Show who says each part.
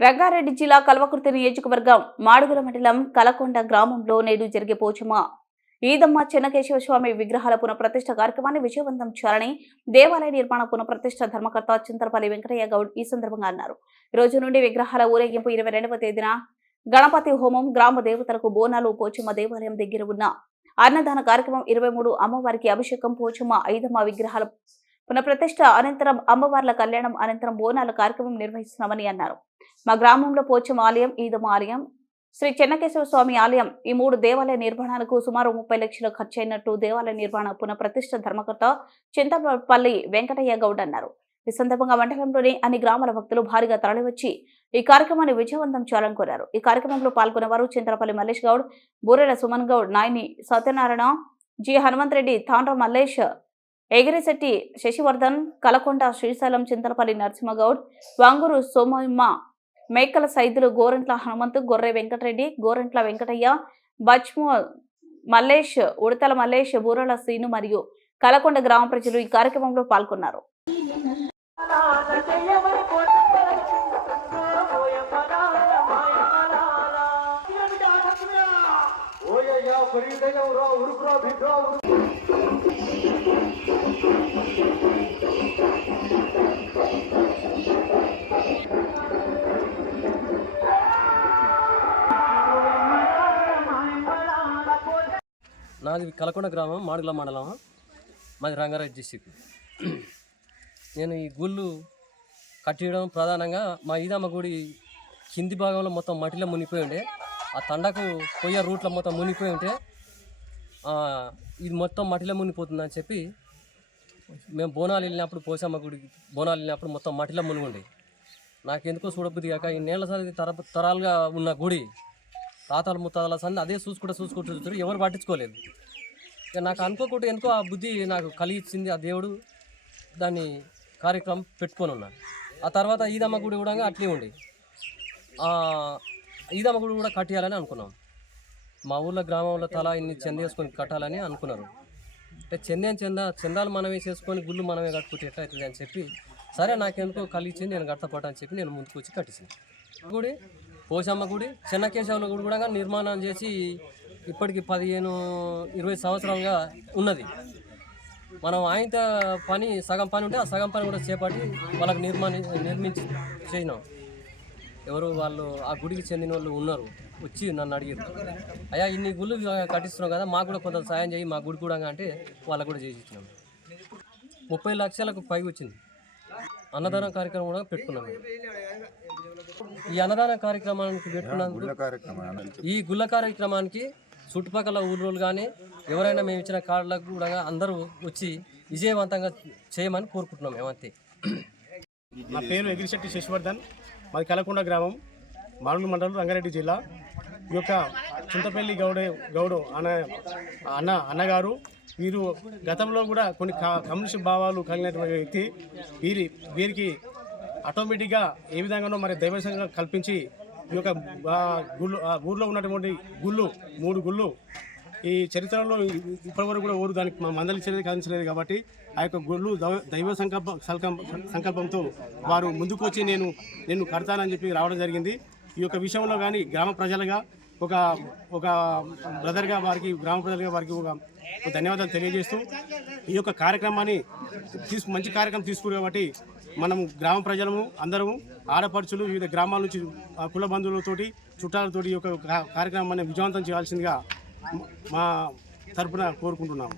Speaker 1: రంగారెడ్డి జిల్లా కల్వకుర్తి నియోజకవర్గం మాడుగుల మండలం కలకొండ గ్రామంలో నేడు జరిగే పోచమ్మ ఈదమ్మ చెన్నకేశవ స్వామి విగ్రహాల పునఃప్రతిష్ఠ కార్యక్రమాన్ని విజయవంతం చేయాలని దేవాలయ నిర్మాణ పునఃప్రతిష్ఠ ధర్మకర్త చింతలపల్లి వెంకటయ్య గౌడ్ ఈ సందర్భంగా అన్నారు. ఈ రోజు నుండి విగ్రహాల ఊరేగింపు ఇరవై రెండవ తేదీన గణపతి హోమం గ్రామ దేవతలకు బోనాలు పోచమ్మ దేవాలయం దగ్గర ఉన్న అన్నదాన కార్యక్రమం ఇరవై మూడు అమ్మవారికి అభిషేకం పోచమ్మ ఐదమ్మ విగ్రహాల పునఃప్రతిష్ఠ అనంతరం అమ్మవార్ల కళ్యాణం అనంతరం బోనాల కార్యక్రమం నిర్వహిస్తున్నామని అన్నారు. మా గ్రామంలో పోచం ఆలయం ఈదమ్మ ఆలయం శ్రీ చెన్నకేశవ స్వామి ఆలయం ఈ మూడు దేవాలయ నిర్మాణాలకు సుమారు ముప్పై లక్షలు ఖర్చయినట్టు దేవాలయ నిర్మాణ పునఃప్రతిష్ఠ ధర్మకర్త చింతపల్లి వెంకటయ్య గౌడ్ అన్నారు. ఈ సందర్భంగా మండలంలోని అన్ని గ్రామాల భక్తులు భారీగా తరలివచ్చి ఈ కార్యక్రమాన్ని విజయవంతం చేయాలని కోరారు. ఈ కార్యక్రమంలో పాల్గొన్నవారు చింతలపల్లి మల్లేష్ గౌడ్ బూరెల సుమన్ గౌడ్ నాయని సత్యనారాయణ జి హనుమంత్ రెడ్డి తాండ్ర మల్లేష్ ఎగిరిశెట్టి శశివర్ధన్ కలకొండ శ్రీశైలం చింతలపల్లి నరసింహగౌడ్ వాంగూరు సోమమ్మ మేకల సైదులు గోరంట్ల హనుమంతు గొర్రె వెంకటరెడ్డి గోరంట్ల వెంకటయ్య బచ్ము మల్లేష్ ఉడతల మల్లేష్ బూరల శ్రీను మరియు కలకొండ గ్రామ ప్రజలు ఈ కార్యక్రమంలో పాల్గొన్నారు.
Speaker 2: మాది కలకొండ గ్రామం మాడుగుల మండలం. మాది రంగారెడ్డి డిస్టిక్. నేను ఈ గుళ్ళు కట్టేయడం ప్రధానంగా మా ఈదమ్మ గుడి కింది భాగంలో మొత్తం మట్టిలో మునిగిపోయి ఉండే. ఆ తండకు పోయే రూట్లో మొత్తం మునిగిపోయి ఉంటే ఇది మొత్తం మట్టిలో మునిగిపోతుందని చెప్పి మేము బోనాలు వెళ్ళినప్పుడు పోసమ్మ గుడికి బోనాలు వెళ్ళినప్పుడు మొత్తం మట్టిలో మునిగుండే. నాకెందుకో చూడబుద్ధి కాక ఈ నేల సరి తర తరాలుగా ఉన్న గుడి తాతలు ముత్తాతల సంది అదే చూసుకుంటూ చూసుకుంటూ చూస్తారు ఎవరు పట్టించుకోలేదు. ఇక నాకు అనుకోకుండా ఎందుకో ఆ బుద్ధి నాకు కలిగించింది ఆ దేవుడు. దాన్ని కార్యక్రమం పెట్టుకొని ఉన్నాను ఆ తర్వాత ఈదమ్మ గుడి కూడా అట్లే ఉండి. ఈదమ్మ గుడి కూడా కట్టేయాలని అనుకున్నాం. మా ఊళ్ళో గ్రామంలో తలా ఇన్ని చెందేసుకొని కట్టాలని అనుకున్నారు. అంటే చెందే చెంద? చందాలు మనమే చేసుకొని గుళ్ళు మనమే కట్టుకుంటే ఎట్లా అవుతుంది అని చెప్పి సరే నాకెందుకో కలిగించింది నేను కట్టపట అని చెప్పి నేను ముందుకు వచ్చి కట్టేసాను గుడి పోషమ్మ గుడి చెన్నకేశవుల గుడి కూడా నిర్మాణం చేసి ఇప్పటికి పదిహేను ఇరవై సంవత్సరాలుగా ఉన్నది. మనం ఆయన పని సగం పని ఉంటే ఆ సగం పని కూడా చేపట్టి వాళ్ళకి నిర్మాణి నిర్మించి చేసినాం. ఎవరు వాళ్ళు ఆ గుడికి చెందిన వాళ్ళు ఉన్నారు వచ్చి నన్ను అడిగారు అయ్యా ఇన్ని గుళ్ళు కట్టిస్తున్నాం కదా మాకు కూడా కొంత సాయం చేయి మా గుడి కూడా అంటే వాళ్ళకు కూడా చేసి ఇచ్చినాం. ముప్పై లక్షలకు పైకి వచ్చింది. అన్నదాన కార్యక్రమం కూడా పెట్టుకున్నాం. ఈ అన్నదాన కార్యక్రమానికి పెట్టుకున్నందుకు ఈ గుళ్ళ కార్యక్రమానికి చుట్టుపక్కల ఊళ్ళోళ్ళు కానీ ఎవరైనా మేము ఇచ్చిన కార్డులకు కూడా అందరూ వచ్చి విజయవంతంగా చేయమని కోరుకుంటున్నాం మేమంతే
Speaker 3: నా పేరు ఎగిరిశెట్టి శశివర్ధన్. మాది కలకొండ గ్రామం మాడుగుల మండలం రంగారెడ్డి జిల్లా. ఈ యొక్క చింతపల్లి గౌడ గౌడు అన్న అన్న అన్నగారు వీరు గతంలో కూడా కొన్ని క- కమ్యూనిస్ట్ భావాలు కలిగినటువంటి వ్యక్తి. వీరి వీరికి ఆటోమేటిక్గా ఏ విధంగానో మరి దైవసంగా కల్పించి ఈ యొక్క గుళ్ళు ఊర్లో ఉన్నటువంటి గుళ్ళు మూడు గుళ్ళు ఈ చరిత్రలో ఇప్పటివరకు కూడా ఊరు దానికి మా మందలించలేదు కాదించలేదు కాబట్టి ఆ యొక్క గుళ్ళు దైవ- దైవ సంకల్ప సంకల్పంతో వారు ముందుకు వచ్చి నేను నేను కడతానని చెప్పి రావడం జరిగింది. ఈ యొక్క విషయంలో కానీ గ్రామ ప్రజలుగా ఒక ఒక బ్రదర్గా వారికి గ్రామ ప్రజలుగా వారికి ఒక ధన్యవాదాలు తెలియజేస్తూ ఈ యొక్క కార్యక్రమాన్ని తీసుకు మంచి కార్యక్రమం తీసుకురు కాబట్టి మనము గ్రామ ప్రజలము అందరము ఆడపడుచులు వివిధ గ్రామాల నుంచి కుల బంధువులతోటి చుట్టాలతోటి ఒక కార్యక్రమాన్ని విజయవంతం చేయాల్సిందిగా మా తరపున కోరుకుంటున్నాము.